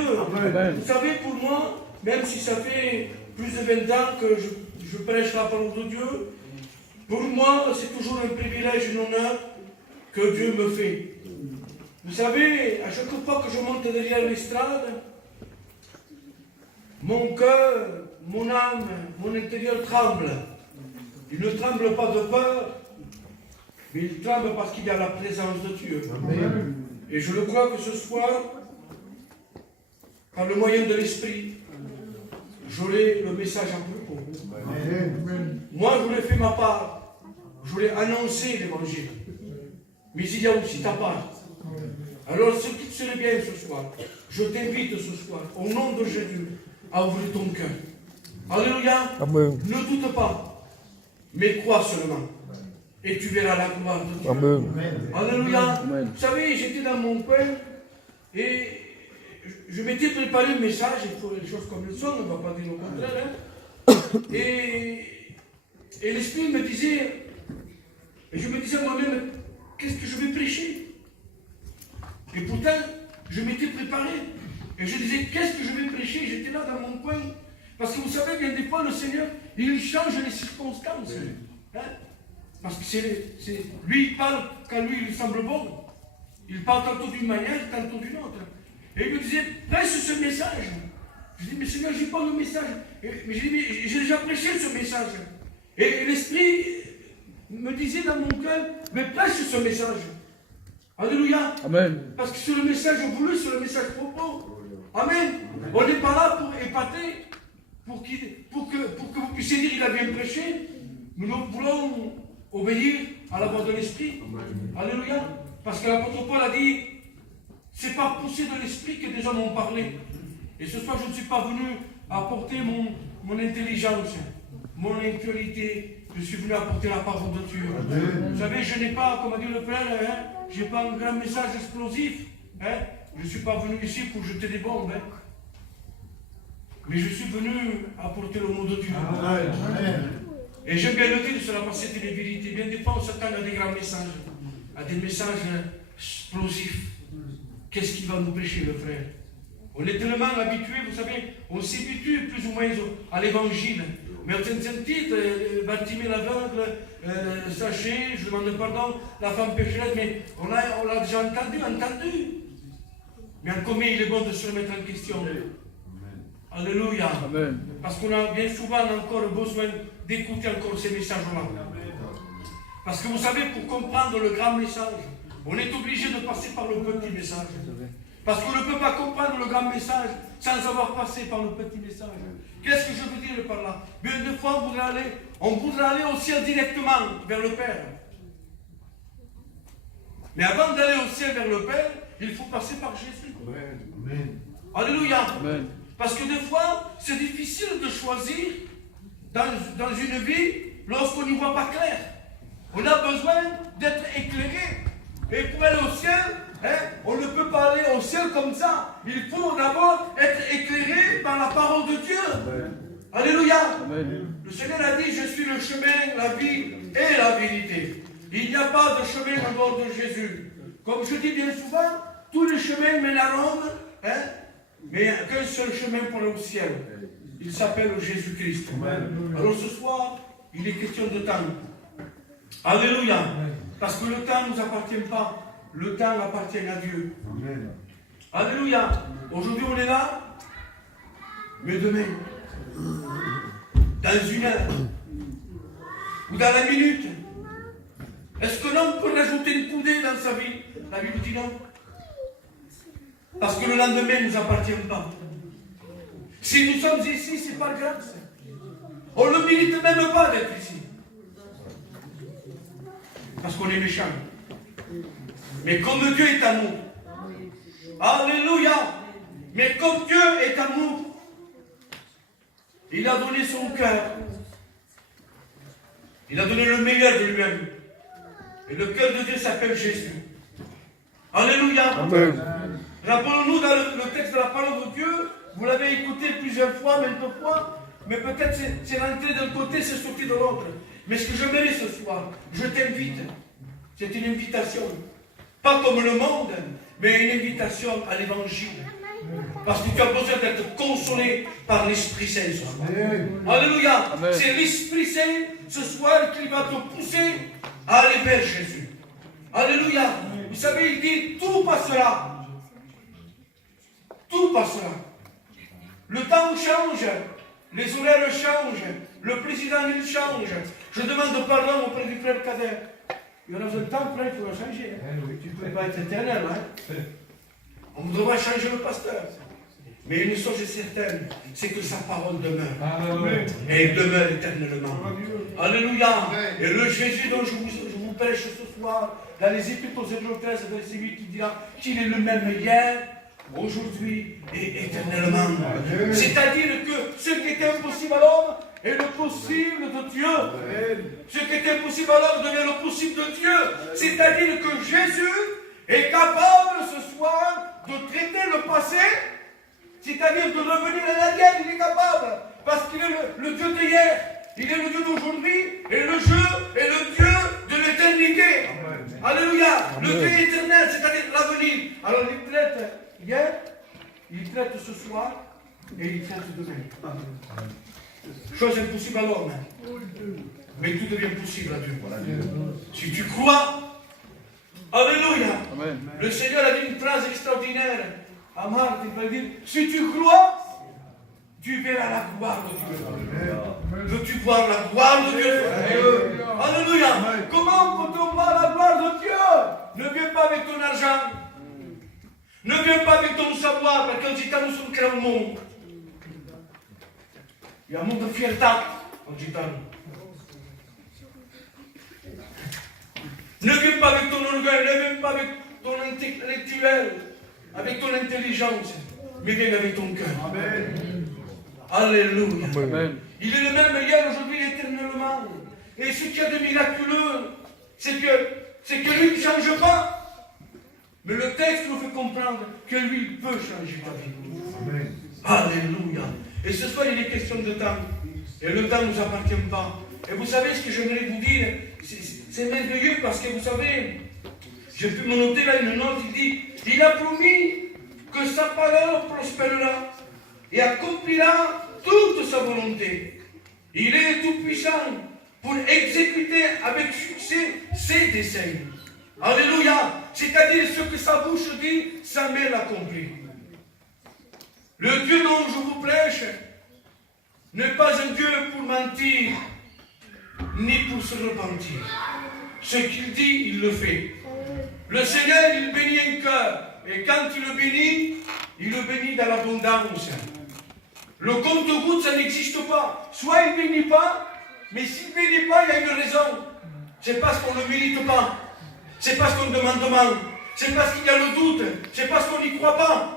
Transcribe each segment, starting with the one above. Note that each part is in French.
Amen. Vous savez, pour moi, même si ça fait plus de 20 ans que je prêche la parole de Dieu, pour moi, c'est toujours un privilège et un honneur que Dieu me fait. Vous savez, à chaque fois que je monte derrière l'estrade, mon cœur, mon âme, mon intérieur tremble. Il ne tremble pas de peur, mais il tremble parce qu'il y a la présence de Dieu. Amen. Et je le crois que ce soir, par le moyen de l'Esprit, j'aurai le message en propos. Moi, je voulais faire ma part. Je voulais annoncer l'Évangile. Mais il y a aussi ta part. Alors, ce qui serait bien ce soir, je t'invite ce soir, au nom de Jésus, à ouvrir ton cœur. Alléluia. Amen. Ne doute pas, mais crois seulement. Et tu verras la gloire de Dieu. Amen. Alléluia. Amen. Vous savez, j'étais dans mon coin et je m'étais préparé un message, il faut les choses comme elles sont, on ne va pas dire le contraire. Hein. Et l'Esprit me disait, et je me disais moi-même, qu'est-ce que je vais prêcher? Et pourtant, je m'étais préparé. Et je disais, qu'est-ce que je vais prêcher? J'étais là dans mon coin. Parce que vous savez, bien des fois, le Seigneur, il change les circonstances. Hein? Parce que lui, il parle quand lui, il semble bon. Il parle tantôt d'une manière, tantôt d'une autre. Et il me disait, prêche ce message. Je dis, mais Seigneur, j'ai pas le message. Mais j'ai déjà prêché ce message. Et l'Esprit me disait dans mon cœur, mais prêche ce message. Alléluia. Amen. Parce que c'est le message voulu, c'est le message propos. Amen. On n'est pas là pour épater, pour que vous puissiez dire, il a bien prêché. Nous voulons obéir à la voix de l'Esprit. Alléluia. Parce que l'apôtre Paul a dit, c'est par poussée de l'Esprit que des hommes ont parlé. Et ce soir, je ne suis pas venu apporter mon intelligence, mon intualité. Je suis venu apporter la parole de Dieu. Amen. Vous savez, je n'ai pas, comme a dit le Père, hein, je n'ai pas un grand message explosif. Hein. Je ne suis pas venu ici pour jeter des bombes. Hein. Mais je suis venu apporter le mot de Dieu. Amen. Et j'aime bien le dire, cela parce que c'était les vérités. Bien des fois, on s'attend à des grands messages, à des messages explosifs. Qu'est-ce qui va nous prêcher, le frère? On est tellement habitué, vous savez, on s'habitue plus ou moins à l'évangile. Mais on s'est senti, Bartimée l'aveugle, Zachée, je demande pardon, la femme pécheresse, mais on l'a déjà entendu. Mais en combien il est bon de se remettre en question. Amen. Alléluia. Amen. Parce qu'on a bien souvent encore besoin d'écouter encore ces messages-là. Parce que vous savez, pour comprendre le grand message, on est obligé de passer par le petit message. Parce qu'on ne peut pas comprendre le grand message sans avoir passé par le petit message. Qu'est-ce que je veux dire par là? Bien des fois, on voudrait aller au ciel directement vers le Père. Mais avant d'aller au ciel vers le Père, il faut passer par Jésus. Amen. Alléluia. Amen. Parce que des fois, c'est difficile de choisir dans une vie lorsqu'on n'y voit pas clair. On a besoin d'être éclairé. Et pour aller au ciel, hein, on ne peut pas aller au ciel comme ça. Il faut d'abord être éclairé par la parole de Dieu. Amen. Alléluia. Amen. Le Seigneur a dit, je suis le chemin, la vie et la vérité. Il n'y a pas de chemin en dehors de Jésus. Comme je dis bien souvent, tous les chemins mènent à Rome, hein, mais il n'y a qu'un seul chemin pour aller au ciel. Il s'appelle Jésus-Christ. Alors ce soir, il est question de temps. Alléluia. Parce que le temps ne nous appartient pas. Le temps appartient à Dieu. Amen. Alléluia. Aujourd'hui, on est là. Mais demain, dans une heure, ou dans la minute, est-ce que l'homme peut rajouter une coudée dans sa vie? La Bible dit non. Parce que le lendemain ne nous appartient pas. Si nous sommes ici, c'est pas grâce. On ne mérite même pas d'être ici. Parce qu'on est méchant. Mais comme Dieu est amour. Alléluia. Mais comme Dieu est amour, il a donné son cœur. Il a donné le meilleur de lui-même. Et le cœur de Dieu s'appelle Jésus. Alléluia. Amen. Rappelons-nous dans le texte de la parole de Dieu, vous l'avez écouté plusieurs fois, maintes fois, mais peut-être c'est rentré d'un côté, c'est sorti de l'autre. Mais ce que je mets ce soir, je t'invite. C'est une invitation. Pas comme le monde, mais une invitation à l'évangile. Parce que tu as besoin d'être consolé par l'Esprit Saint ce soir. Alléluia. C'est l'Esprit Saint ce soir qui va te pousser à aller vers Jésus. Alléluia. Vous savez, il dit, tout passera. Tout passera. Le temps change. Les horaires changent. Le président, il change. Je demande pardon auprès du frère Kader. Il y aura un temps, frère, il faudra changer. Tu ne peux pas être éternel. Hein? On devra changer le pasteur. Mais une chose est certaine, c'est que sa parole demeure. Amen. Et elle demeure éternellement. Alléluia. Et le Jésus dont je vous prêche ce soir, dans les Épîtres aux Hébreux 13, verset 8, il dira qu'il est le même hier, aujourd'hui et éternellement. C'est-à-dire que ce qui était impossible à l'homme est le possible de Dieu. Ce qui était impossible à l'homme devient le possible de Dieu. C'est-à-dire que Jésus est capable ce soir de traiter le passé. C'est-à-dire de revenir à l'arrière, il est capable. Parce qu'il est le Dieu d'hier, il est le Dieu d'aujourd'hui, et le Dieu est le Dieu de l'éternité. Alléluia. Le Dieu éternel, c'est-à-dire l'avenir. Alors il traite hier, il traite ce soir, et il traite demain. Chose impossible à l'homme. Mais tout devient possible à Dieu. Si tu crois, alléluia. Le Seigneur a dit une phrase extraordinaire. À Marthe, il va dire, si tu crois, tu verras la gloire de Dieu. Veux-tu voir la gloire de Dieu? Alléluia. Comment peut-on voir la gloire de Dieu? Ne viens pas avec ton argent. Ne viens pas avec ton savoir, parce que gitano sono crea un mondo. Il y a un monde de fierté en gitano. Ne viens pas avec ton orgueil, ne viens pas avec ton intellectuel. Avec ton intelligence, mais viens avec ton cœur. Amen. Alléluia. Amen. Il est le même hier, aujourd'hui, éternellement. Et ce qu'il y a de miraculeux, c'est que lui ne change pas. Mais le texte nous fait comprendre que lui il peut changer ta vie. Amen. Alléluia. Et ce soir, il est question de temps. Et le temps ne nous appartient pas. Et vous savez ce que j'aimerais vous dire, c'est merveilleux parce que vous savez, j'ai pu me noter là une note, il dit, il a promis que sa parole prospérera et accomplira toute sa volonté. Il est tout-puissant pour exécuter avec succès ses desseins. Alléluia. C'est-à-dire ce que sa bouche dit, sa main l'accomplit. Le Dieu dont je vous prêche n'est pas un Dieu pour mentir, ni pour se repentir. Ce qu'il dit, il le fait. Le Seigneur, il bénit un cœur. Et quand il le bénit dans l'abondance. Le compte-gouttes, ça n'existe pas. Soit il ne bénit pas, mais s'il ne bénit pas, il y a une raison. C'est parce qu'on ne le mérite pas. C'est parce qu'on demande mal. C'est parce qu'il y a le doute. C'est parce qu'on n'y croit pas.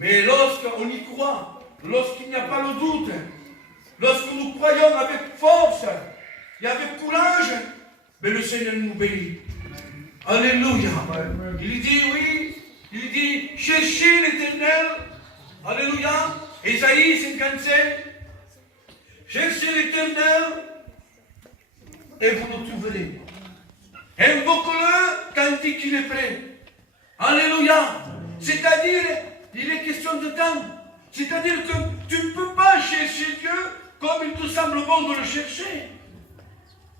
Mais lorsqu'on y croit, lorsqu'il n'y a pas le doute, lorsque nous croyons avec force et avec courage, mais le Seigneur nous bénit. Alléluia. Il dit oui, il dit cherchez l'Éternel. Alléluia. Ésaïe 55. Cherchez l'Éternel et vous le trouverez. Invoque-le quand il est prêt. Alléluia. C'est-à-dire, il est question de temps. C'est-à-dire que tu ne peux pas chercher Dieu comme il te semble bon de le chercher.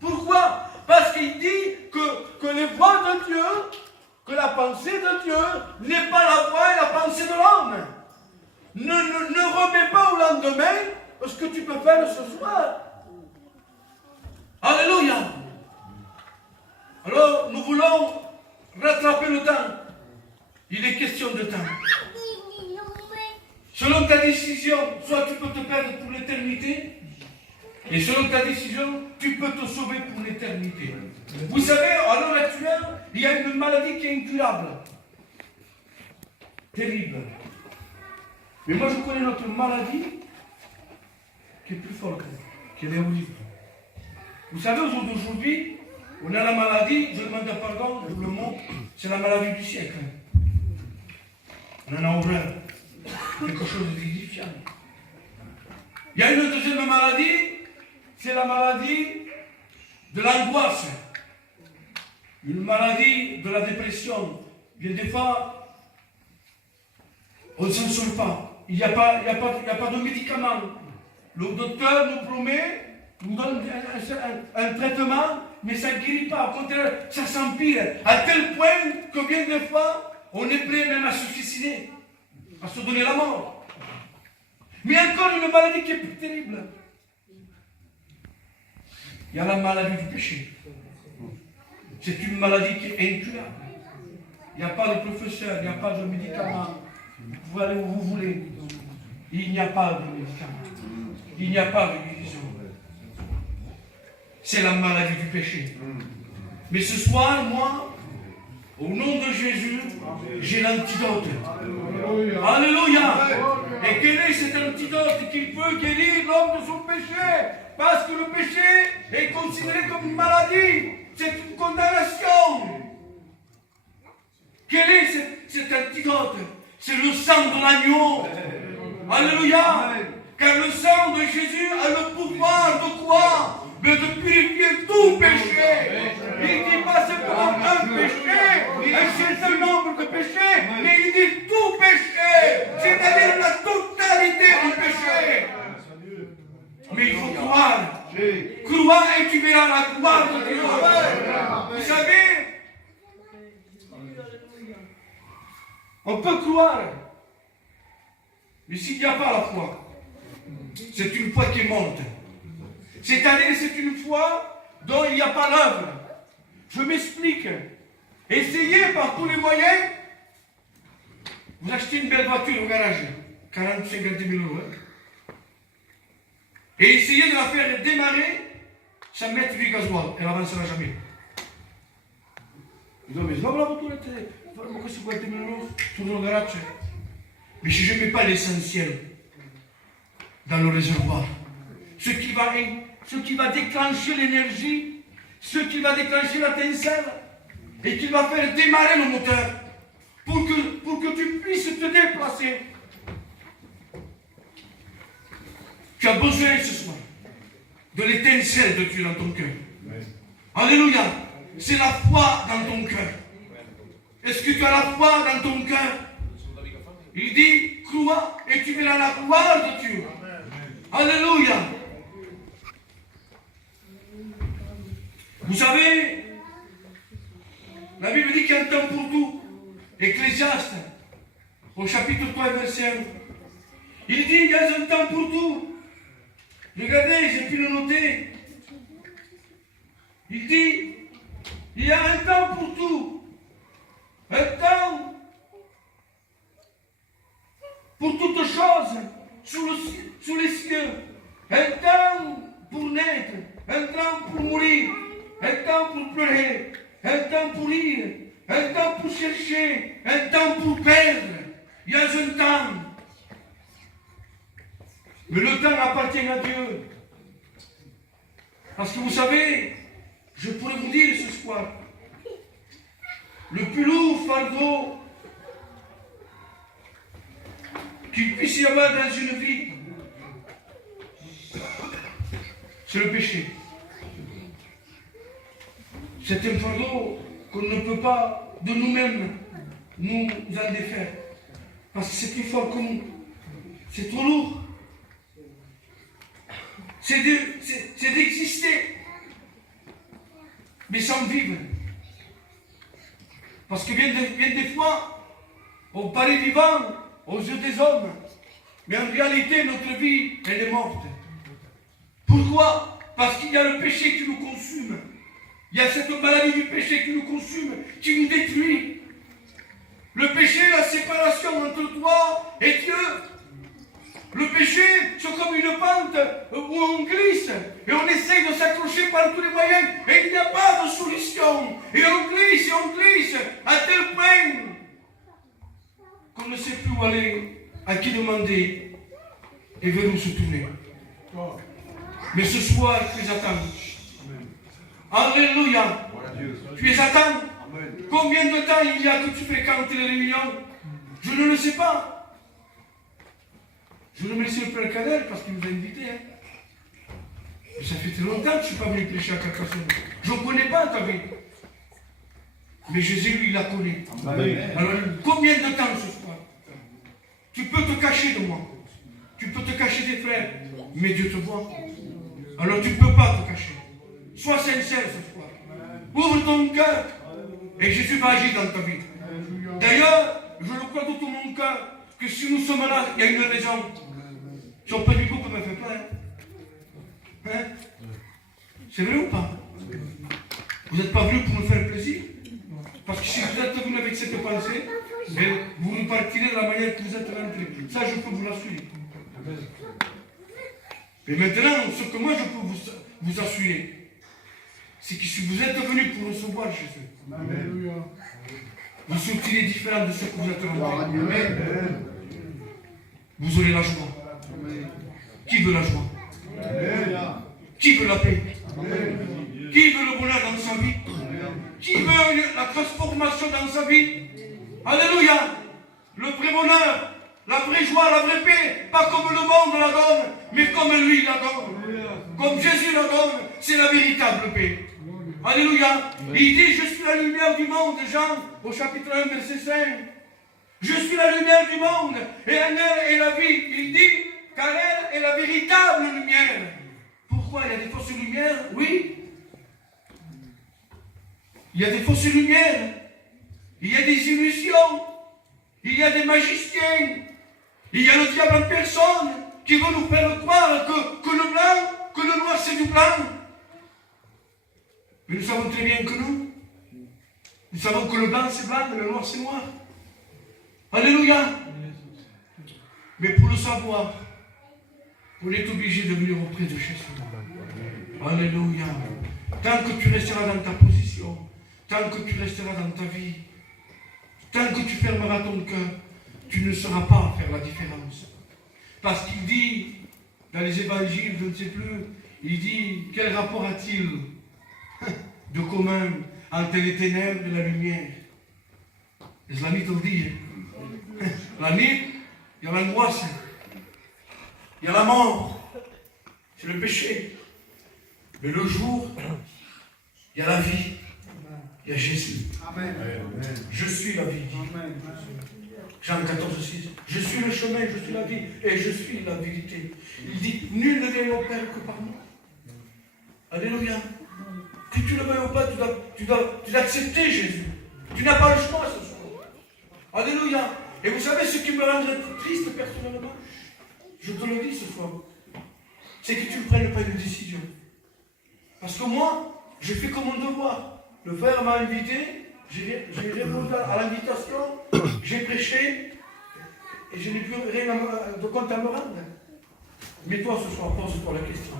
Pourquoi? Parce qu'il dit que les voies de Dieu, que la pensée de Dieu n'est pas la voie et la pensée de l'homme. Ne remets pas au lendemain ce que tu peux faire ce soir. Alléluia. Alors, nous voulons rattraper le temps. Il est question de temps. Selon ta décision, soit tu peux te perdre pour l'éternité, et selon ta décision, tu peux te sauver pour l'éternité. Vous savez, à l'heure actuelle, il y a une maladie qui est incurable. Terrible. Mais moi, je connais notre maladie qui est plus forte, qui est horrible. Vous savez, au jour d'aujourd'hui, on a la maladie, je demande pardon pour le mot, c'est la maladie du siècle. On en a horreur. Quelque chose d'édifiant. Il y a une deuxième maladie, c'est la maladie de l'angoisse. Une maladie de la dépression. Bien des fois, On ne s'en sort pas. Il n'y a pas de médicaments. Le docteur nous promet, nous donne un traitement, mais ça ne guérit pas. Au contraire, ça s'empire. À tel point que bien des fois, on est prêt même à se suicider, à se donner la mort. Mais encore une maladie qui est plus terrible. Il y a la maladie du péché. C'est une maladie qui est incurable. Il n'y a pas de professeur, il n'y a pas de médicament. Vous pouvez aller où vous voulez. Il n'y a pas de médicament. Il n'y a pas de guérison. C'est la maladie du péché. Mais ce soir, moi, au nom de Jésus, j'ai l'antidote. Alléluia. Et quel est cet antidote qui peut guérir l'homme de son péché? Parce que le péché est considéré comme une maladie. C'est une condamnation. Quel est cet antidote? C'est le sang de l'agneau. Alléluia. Car le sang de Jésus a le pouvoir de quoi? Mais de purifier tout péché. Il ne dit pas simplement un péché, un certain nombre de péchés, mais il dit tout péché, c'est-à-dire la totalité du péché. Mais il faut croire. Croire et tu verras la gloire de Dieu. Vous savez, on peut croire, mais s'il n'y a pas la foi, c'est une foi qui monte. C'est-à-dire, c'est une foi dont il n'y a pas l'œuvre. Je m'explique. Essayez par tous les moyens. Vous achetez une belle voiture au garage, 40 000, 50 000 euros. Et essayez de la faire démarrer sans mettre du gasoil. Elle n'avancera jamais. Ils disent, mais c'est pas la voiture, pourquoi c'est 50 000 euros sur le garage? Mais si je ne mets pas l'essentiel dans le réservoir, ce qui va déclencher l'énergie, ce qui va déclencher l'étincelle, et qui va faire démarrer le moteur, pour que tu puisses te déplacer. Tu as besoin ce soir de l'étincelle de Dieu dans ton cœur. Alléluia. C'est la foi dans ton cœur. Est-ce que tu as la foi dans ton cœur? Il dit, crois et tu verras la gloire de Dieu. Alléluia. Vous savez, la Bible dit qu'il y a un temps pour tout. Ecclésiaste, au chapitre 3, verset 1. Il dit, il y a un temps pour tout. Regardez, j'ai pu le noter. Il dit, il y a un temps pour tout. Un temps pour toutes choses sous les cieux. Un temps pour naître, un temps pour mourir, un temps pour pleurer, un temps pour rire, un temps pour chercher, un temps pour perdre. Il y a un temps. Mais le temps appartient à Dieu. Parce que vous savez, je pourrais vous dire ce soir, le plus lourd fardeau qu'il puisse y avoir dans une vie, c'est le péché. C'est un fardeau qu'on ne peut pas de nous-mêmes nous en défaire. Parce que c'est plus fort que nous. C'est trop lourd. C'est d'exister, mais sans vivre. Parce que bien des fois, on paraît vivant aux yeux des hommes, mais en réalité, notre vie, elle est morte. Pourquoi? Parce qu'il y a le péché qui nous consume. Il y a cette maladie du péché qui nous consume, qui nous détruit. Le péché, la séparation entre toi et Dieu. Le péché, c'est comme une pente où on glisse et on essaye de s'accrocher par tous les moyens et il n'y a pas de solution. Et on glisse à tel point qu'on ne sait plus où aller, à qui demander et vers où se tourner. Mais ce soir, tu es à temps. Alléluia. Tu es à temps. Combien de temps il y a que tu fréquentes les réunions? Je ne le sais pas. Je remercie le Père Kader parce qu'il nous a invités. Mais ça fait très longtemps que je ne suis pas venu prêcher à Carcassonne. Je ne connais pas ta vie. Mais Jésus, lui, il la connaît. Amen. Alors, combien de temps ce soir Tu peux te cacher de moi. Tu peux te cacher des frères. Mais Dieu te voit. Alors tu ne peux pas te cacher. Sois sincère ce soir. Ouvre ton cœur. Et Jésus va agir dans ta vie. D'ailleurs, je le crois de tout mon cœur, que si nous sommes là, il y a une raison. Son petit couple me fait peur. Hein? C'est vrai ou pas? Vous n'êtes pas venu pour me faire plaisir? Parce que si vous êtes venu avec cette pensée, vous repartirez de la manière que vous êtes rentré. Ça, je peux vous l'assurer. Et maintenant, ce que moi je peux vous assurer, c'est que si vous êtes venu pour recevoir Jésus, vous sortirez différent de ce que vous êtes rentré. Vous aurez la joie. Qui veut la joie? Qui veut la paix? Qui veut le bonheur dans sa vie? Qui veut la transformation dans sa vie? Alléluia! Le vrai bonheur, la vraie joie, la vraie paix, pas comme le monde la donne, mais comme lui la donne. Comme Jésus la donne, c'est la véritable paix. Alléluia! Il dit, je suis la lumière du monde, Jean, au chapitre 1, verset 5. Je suis la lumière du monde, et en elle est la vie. Il dit, car elle est la véritable lumière. Pourquoi il y a des fausses lumières? Oui. Il y a des fausses lumières. Il y a des illusions. Il y a des magiciens. Il y a le diable en personne qui veut nous faire croire que le blanc, que le noir c'est du blanc. Mais nous savons très bien que nous savons que le blanc c'est blanc et le noir c'est noir. Alléluia. Mais pour le savoir, on est obligé de venir auprès de Jésus. Alléluia. Tant que tu resteras dans ta position, tant que tu resteras dans ta vie, tant que tu fermeras ton cœur, tu ne sauras pas faire la différence. Parce qu'il dit, dans les évangiles, je ne sais plus, il dit, quel rapport a-t-il de commun entre les ténèbres et la lumière? Et la nuit te le dit. La nuit, il y a l'angoisse, il y a la mort, c'est le péché. Mais le jour, il y a la vie, il y a Jésus. Amen. Je suis la vie. Amen. Jean 14, 6. Je suis le chemin, je suis la vie et je suis la vérité. Il dit, nul ne vient au Père que par moi. Alléluia. Que tu le veuilles ou pas, tu dois accepter Jésus. Tu n'as pas le choix ce soir. Alléluia. Et vous savez ce qui me rendrait triste personnellement? Je te le dis ce soir. C'est que tu ne prennes pas une décision. Parce que moi, j'ai fait comme mon devoir. Le frère m'a invité, j'ai répondu à l'invitation, j'ai prêché, et je n'ai plus rien de compte à me rendre. Mais toi ce soir, pose-toi la question.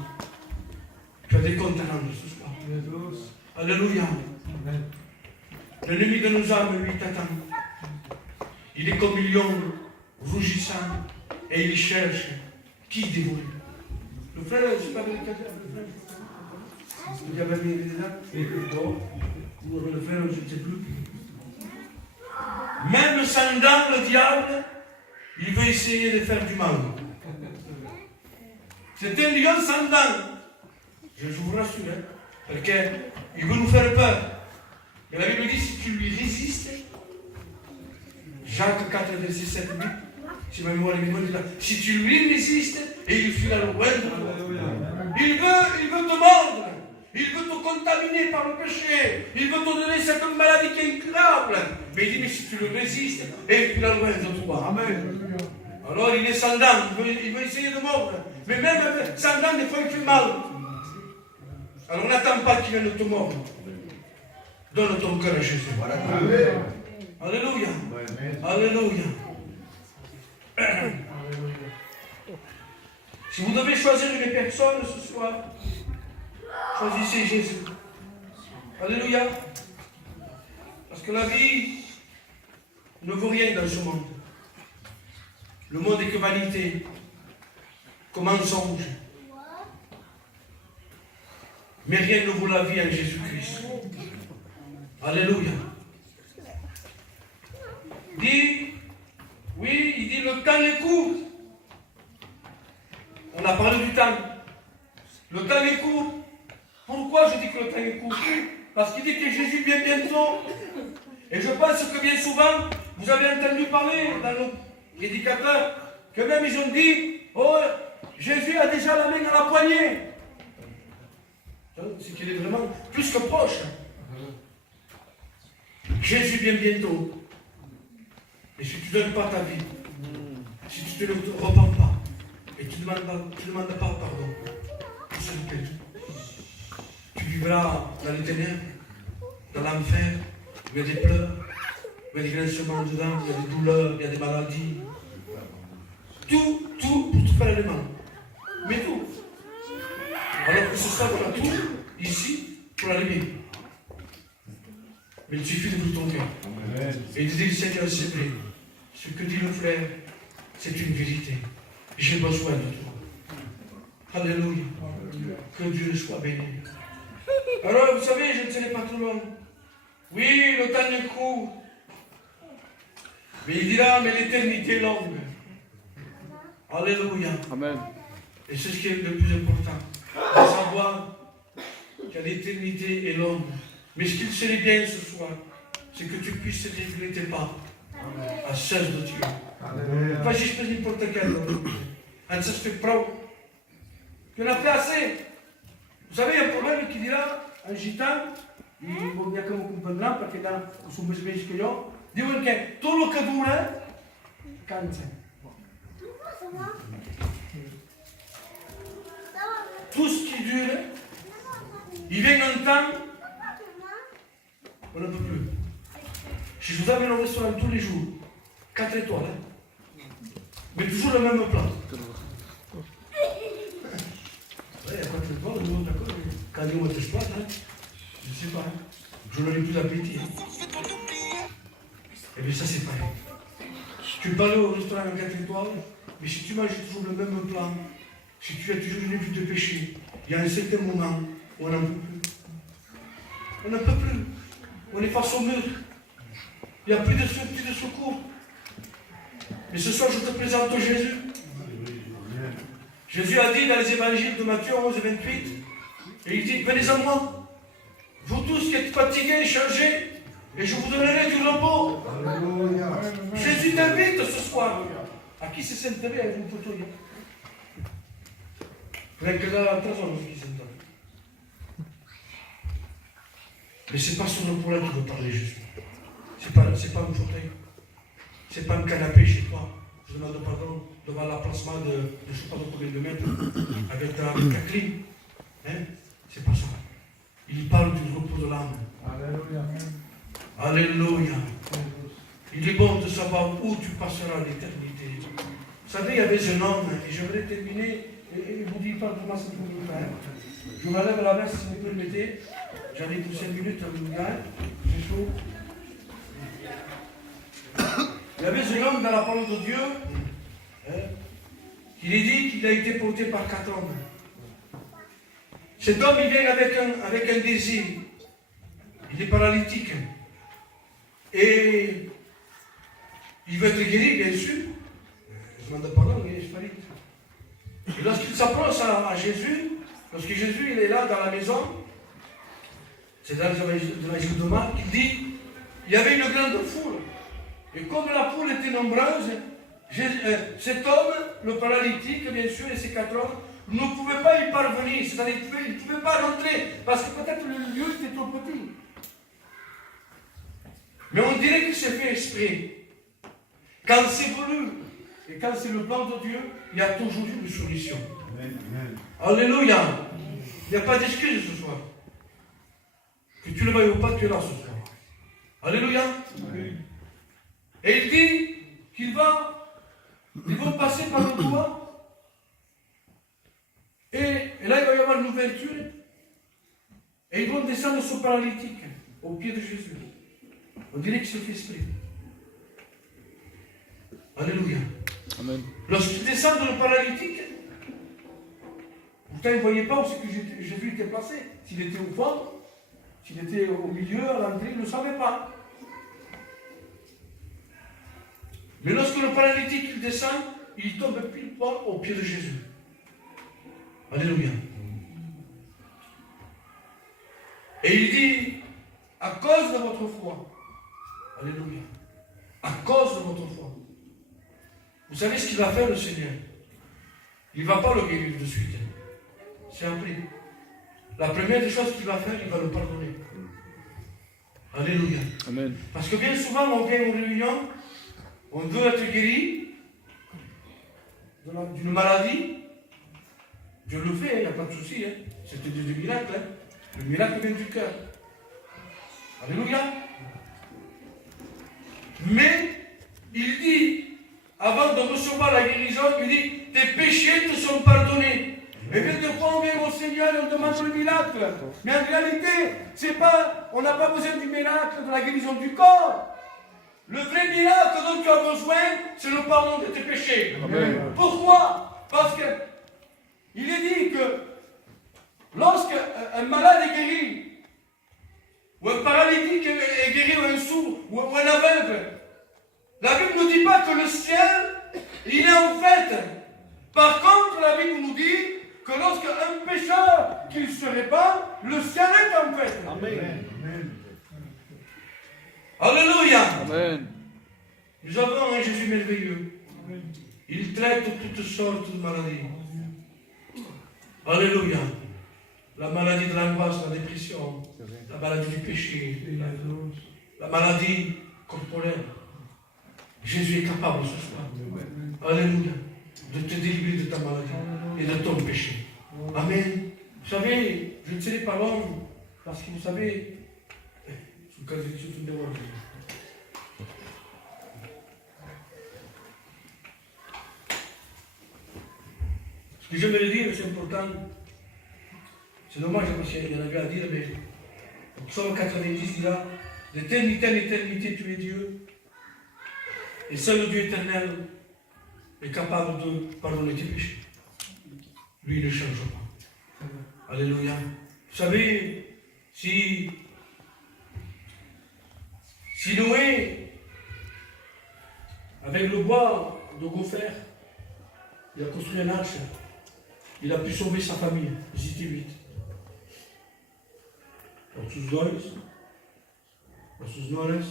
Tu as des comptes à rendre ce soir. Alléluia. L'ennemi de nos âmes, lui, t'attend. Il est comme un lion rougissant, et il cherche qui dévorer. Le frère, je ne sais pas de le frère. Il y avait mis les là, et le frère, je ne sais plus. Même sans dents, le diable, il veut essayer de faire du mal. C'est un lion sans dents. Je vous rassure, hein, parce qu'il veut nous faire peur. Mais la Bible dit, si tu lui résistes, Jacques 4, verset 7, 8, si ma mémoire est bonne, si tu lui résistes, et il fuira loin de toi. Il veut te mordre. Il veut te contaminer par le péché. Il veut te donner cette maladie qui est incurable. Mais il dit, mais si tu le résistes, et il fuira loin de toi. Amen. Alors il est sans dents, il veut essayer de mordre. Mais même sans dents, des fois il fait mal. Alors n'attends pas qu'il vienne te mordre. Donne ton cœur à Jésus. Amen. Alléluia. Alléluia. Si vous devez choisir une personne ce soir, choisissez Jésus. Alléluia. Parce que la vie ne vaut rien dans ce monde. Le monde est que vanité, que mensonge. Mais rien ne vaut la vie en Jésus-Christ. Alléluia. Il dit le temps est court. On a parlé du temps. Le temps est court. Pourquoi je dis que le temps est court? Parce qu'il dit que Jésus vient bientôt. Et je pense que bien souvent, vous avez entendu parler prédicateurs, que même ils ont dit, oh, Jésus a déjà la main à la poignée. C'est qu'il est vraiment plus que proche. Jésus vient bientôt. Et si tu ne donnes pas ta vie, si tu ne te repens pas, et tu ne demandes pas pardon, pour ce que tu vivras dans les ténèbres, dans l'enfer, où il y a des pleurs, où il y a des grincements dedans, il y a des douleurs, il y a des maladies. Tout pour te faire les mal. Mais tout. Alors que ce soit voilà tout, ici, pour l'allumer. Mais il suffit de tout ton cœur. Et de dire, Seigneur, s'il te plaît, ce que dit le frère, c'est une vérité. J'ai besoin de toi. Alléluia. Que Dieu soit béni. Alors, vous savez, je ne serai pas trop long. Oui, le temps est court. Mais il dira, mais l'éternité est longue. Alléluia. Amen. Et c'est ce qui est le plus important. De savoir que l'éternité est longue. Mais ce qu'il serait bien ce soir, c'est que tu puisses te déclarer tes pas à celle de Dieu. Pas juste n'importe quel. Un ça se fait pro. Tu en as fait assez. Vous savez, il y a un problème qui dira, un gitan, il y a comme un comprendrà, parce que dans son besoin que yo, diuen que tout le que dura, cansa. Tout ce qui dure, il vient un temps, on ne peut plus. Si je vous amène au restaurant tous les jours, 4 étoiles, mais toujours le même plat. Il y a 4 étoiles, nous, d'accord, quand on t'exploite, je ne sais pas, je n'aurai plus d'appétit. Et bien ça c'est pareil. Tu peux aller au restaurant à 4 étoiles, mais si tu manges toujours le même plat, si tu as toujours une vie de péché, il y a un certain moment où on n'en peut plus. On n'en peut plus. On est face au mur. Il n'y a plus de secours. Mais ce soir, je te présente Jésus. Jésus a dit dans les évangiles de Matthieu 11 et 28, et il dit, venez à moi, vous tous qui êtes fatigués et chargés, et je vous donnerai du repos. Alléluia. Jésus t'invite ce soir. À qui se senterait avec une photo? Mais ce n'est pas sur le poulain qui veut parler, Jésus. Ce n'est pas un fauteuil. Ce n'est pas un canapé chez toi. Je demande pardon devant l'emplacement de je ne sais pas combien de mètres avec la clim. Hein? C'est pas ça. Il parle du repos de l'âme. Alléluia. Alléluia. Il est bon de savoir où tu passeras l'éternité. Vous savez, il y avait un homme, et j'aimerais terminer, et vous dites pas comment ça peut vous faire. Je m'enlève la veste si vous permettez. J'arrive pour 5 minutes, on me gagne. J'ai chaud. Il y avait un homme dans la parole de Dieu, il est dit qu'il a été porté par 4 hommes. Cet homme, il vient avec un désir. Il est paralytique. Et il veut être guéri, bien sûr. Je demande pardon, il est paralytique. Et lorsqu'il s'approche à Jésus, lorsque Jésus il est là dans la maison, c'est dans l'évangile de Marc, il dit, il y avait une grande foule. Et comme la foule était nombreuse, cet homme, le paralytique, bien sûr, et ces 4 hommes, ne pouvaient pas y parvenir. C'est-à-dire qu'ils ne pouvaient pas rentrer, parce que peut-être le lieu était trop petit. Mais on dirait qu'il s'est fait exprès. Quand c'est voulu, et quand c'est le plan de Dieu, il y a toujours une solution. Amen. Alléluia. Il n'y a pas d'excuse ce soir. Que tu le veuilles ou pas, tu es là ce soir. Alléluia. Amen. Et il dit qu'ils vont passer par le toit. Et là, il va y avoir une ouverture. Et ils vont descendre sur paralytique, au pied de Jésus. On dirait qu'il se fait esprit. Alléluia. Amen. Lorsqu'ils descendent le paralytique, pourtant ils ne voyaient pas où c'est que Jésus était placé. S'il était au fond, s'il était au milieu, à l'entrée, ils ne le savaient pas. Mais lorsque le paralytique il descend, il tombe pile poil au pied de Jésus. Alléluia. Et il dit, à cause de votre foi, alléluia, à cause de votre foi, savez ce qu'il va faire le Seigneur? Il ne va pas le guérir de suite. C'est après. La première des choses qu'il va faire, il va le pardonner. Alléluia. Amen. Parce que bien souvent, on vient en réunion, on veut être guéri d'une maladie. Je le fais, il n'y a pas de souci. Hein. C'est des miracles. Hein. Le miracle vient du cœur. Alléluia. Mais il dit, avant de recevoir la guérison, il dit, tes péchés te sont pardonnés. Et bien de fois on vient au Seigneur et on demande le miracle. Mais en réalité, c'est pas, on n'a pas besoin du miracle de la guérison du corps. Le vrai miracle dont tu as besoin, c'est le pardon de tes péchés. Amen. Pourquoi? Parce que il est dit que lorsqu'un malade est guéri, ou un paralytique est guéri, ou un sourd, ou un aveugle, la Bible ne dit pas que le ciel, il est en fait. Par contre, la Bible nous dit que lorsqu'un pécheur qu'il se répand, le ciel est en fait. Amen. Alléluia. Amen. Nous avons un Jésus merveilleux. Il traite toutes sortes de maladies. Alléluia. La maladie de l'angoisse, la dépression, la maladie du péché, la maladie corporelle. Jésus est capable ce soir. Alléluia. De te délivrer de ta maladie et de ton péché. Amen. Vous savez, je ne sais pas long, parce que vous savez, ce que j'aimerais dire, c'est important. C'est dommage parce qu'il y en avait à dire, mais le psaume 90 dit là, d'éternité en éternité, tu es Dieu. Et seul le Dieu éternel est capable de pardonner tes péchés. Lui ne change pas. Alléluia. Vous savez, si Noé, avec le bois de gopher, il a construit un arche, il a pu sauver sa famille, ils étaient 8. Sus dois, sus noras,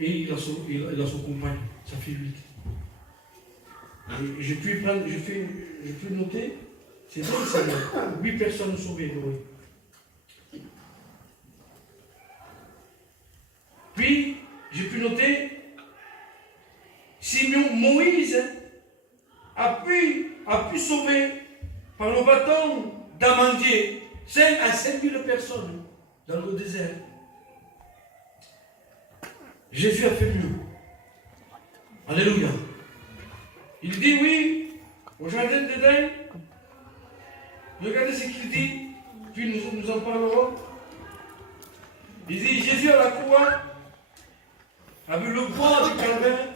et il a son compagne, ça fait 8. J'ai pu noter, c'est vrai, ça 8 personnes sauvées, Noé. Puis, j'ai pu noter, si Moïse a pu sauver par le bâton d'amandier 5 à 5 000 personnes dans le désert. Jésus a fait mieux. Alléluia. Il dit oui au jardin d'Éden. Regardez ce qu'il dit, puis nous en parlerons. Il dit Jésus à la croix, avec le bois de Calvaire,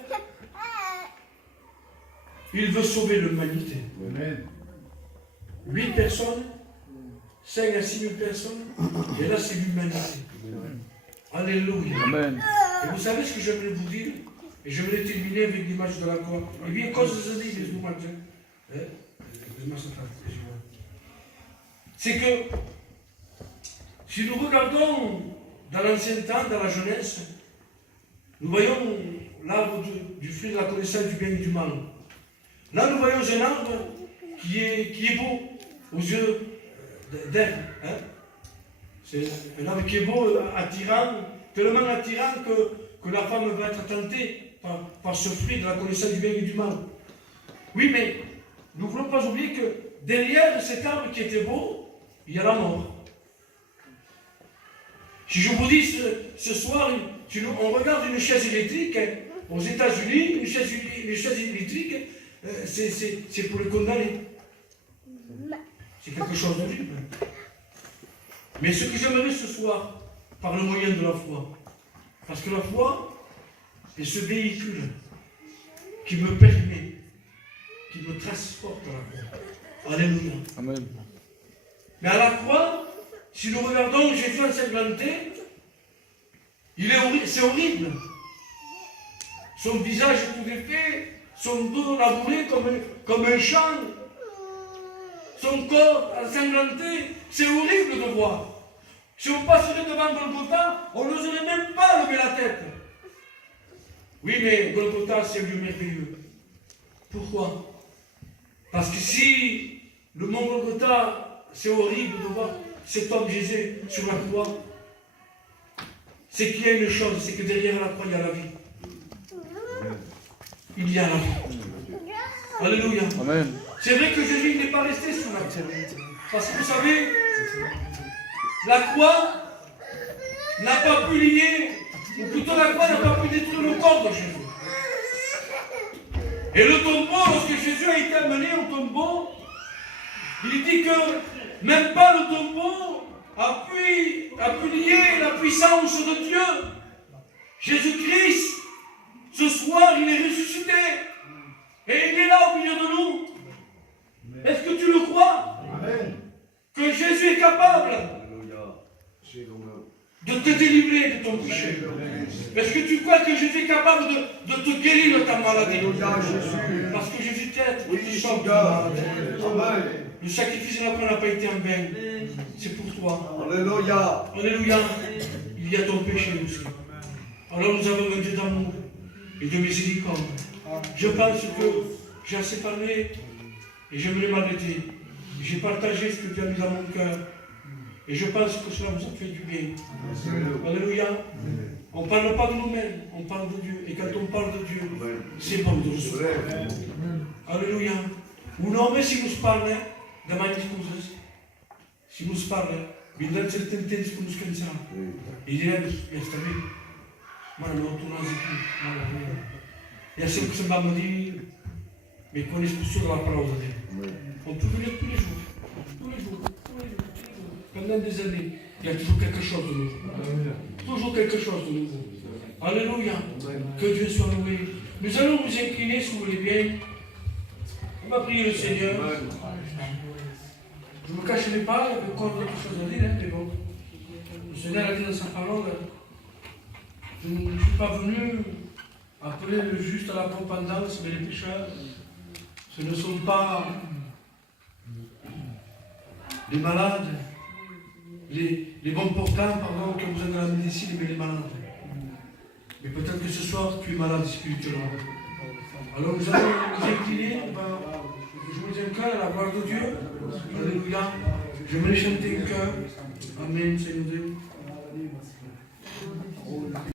il veut sauver l'humanité. Amen. 8 personnes, 5 à 6 000 personnes, et là c'est l'humanité. Alléluia. Amen. Et vous savez ce que j'aimerais vous dire? Et je vais terminer avec l'image de la croix. Et bien, cause de ce dit, c'est que si nous regardons dans l'ancien temps, dans la jeunesse, nous voyons l'arbre du fruit de la connaissance du bien et du mal. Là, nous voyons un arbre qui est beau aux yeux d'Ève. Hein? C'est un arbre qui est beau, attirant, tellement attirant que la femme va être tentée par ce fruit de la connaissance du bien et du mal. Oui, mais nous ne voulons pas oublier que derrière cet arbre qui était beau, il y a la mort. Si je vous dis ce soir, si on regarde une chaise électrique, aux États-Unis, une chaise électrique, c'est pour les condamner. C'est quelque chose d'horrible. Mais ce que j'aimerais ce soir, par le moyen de la foi, parce que la foi est ce véhicule qui me permet, qui me transporte à la croix. Alléluia. Amen. Mais à la croix, si nous regardons Jésus ensanglanté, c'est horrible. Son visage tout défait, son dos labouré comme un champ, son corps ensanglanté, c'est horrible de voir. Si on passerait devant Golgotha, on n'oserait même pas lever la tête. Oui, mais Golgotha, c'est un lieu merveilleux. Pourquoi? Parce que si le mont Golgotha, c'est horrible de voir cet homme Jésus sur la croix, c'est qu'il y a une chose, c'est que derrière la croix, il y a la vie. Il y a la vie. Alléluia. Amen. C'est vrai que Jésus n'est pas resté sur la croix. Parce que vous savez, la croix n'a pas pu lier, ou plutôt la croix n'a pas pu détruire le corps de Jésus. Et le tombeau, lorsque Jésus a été amené au tombeau, il dit que même pas le tombeau a pu lier la puissance de Dieu. Jésus-Christ, ce soir, il est ressuscité. Et il est là au milieu de nous. Est-ce que tu le crois? Amen. Que Jésus est capable de te délivrer de ton péché? Est-ce que tu crois que Jésus est capable de te guérir de ta maladie? Parce que Jésus t'aide, il te sauve de ta maladie. Le sacrifice de la croix n'a pas été en vain. C'est pour toi. Alléluia. Alléluia. Il y a ton péché aussi. Alors nous avons un Dieu d'amour et de miséricorde. Je pense que j'ai assez parlé et j'aimerais m'arrêter. J'ai partagé ce que tu as mis dans mon cœur. Et je pense que cela vous a fait du bien. Alléluia. On ne parle pas de nous-mêmes, on parle de Dieu. Et quand on parle de Dieu, c'est bon de recevoir. Alléluia. Un homme, si nous parle, demande cosas. Si nous parle, vindrà certain temps que nous cansam. Et direm, ja està bé. Mare, no tornes aquí. Il y a ceux qui se va me dire, mais connaissent plus sur la parole de Dieu. On peut venir tous les jours. Tous les jours. Pendant des années, il y a toujours quelque chose de nouveau. Toujours quelque chose de nouveau. Alléluia. Que Dieu soit loué. Nous allons nous incliner, si vous voulez bien. On va prier le Seigneur. Je ne me cacherai pas, il y avait encore d'autres choses à dire, mais bon. Le Seigneur a dit dans sa parole, je ne suis pas venu appeler le juste à la repentance, mais les pécheurs, ce ne sont pas les malades, les bons portants, pardon, qui ont besoin de la médecine, mais les malades. Mais peut-être que ce soir, tu es malade spirituellement. Alors nous allons nous incliner, je vous incline à la gloire de Dieu. Alléluia. J'aimerais chanter un cœur. Amen, Seigneur Dieu.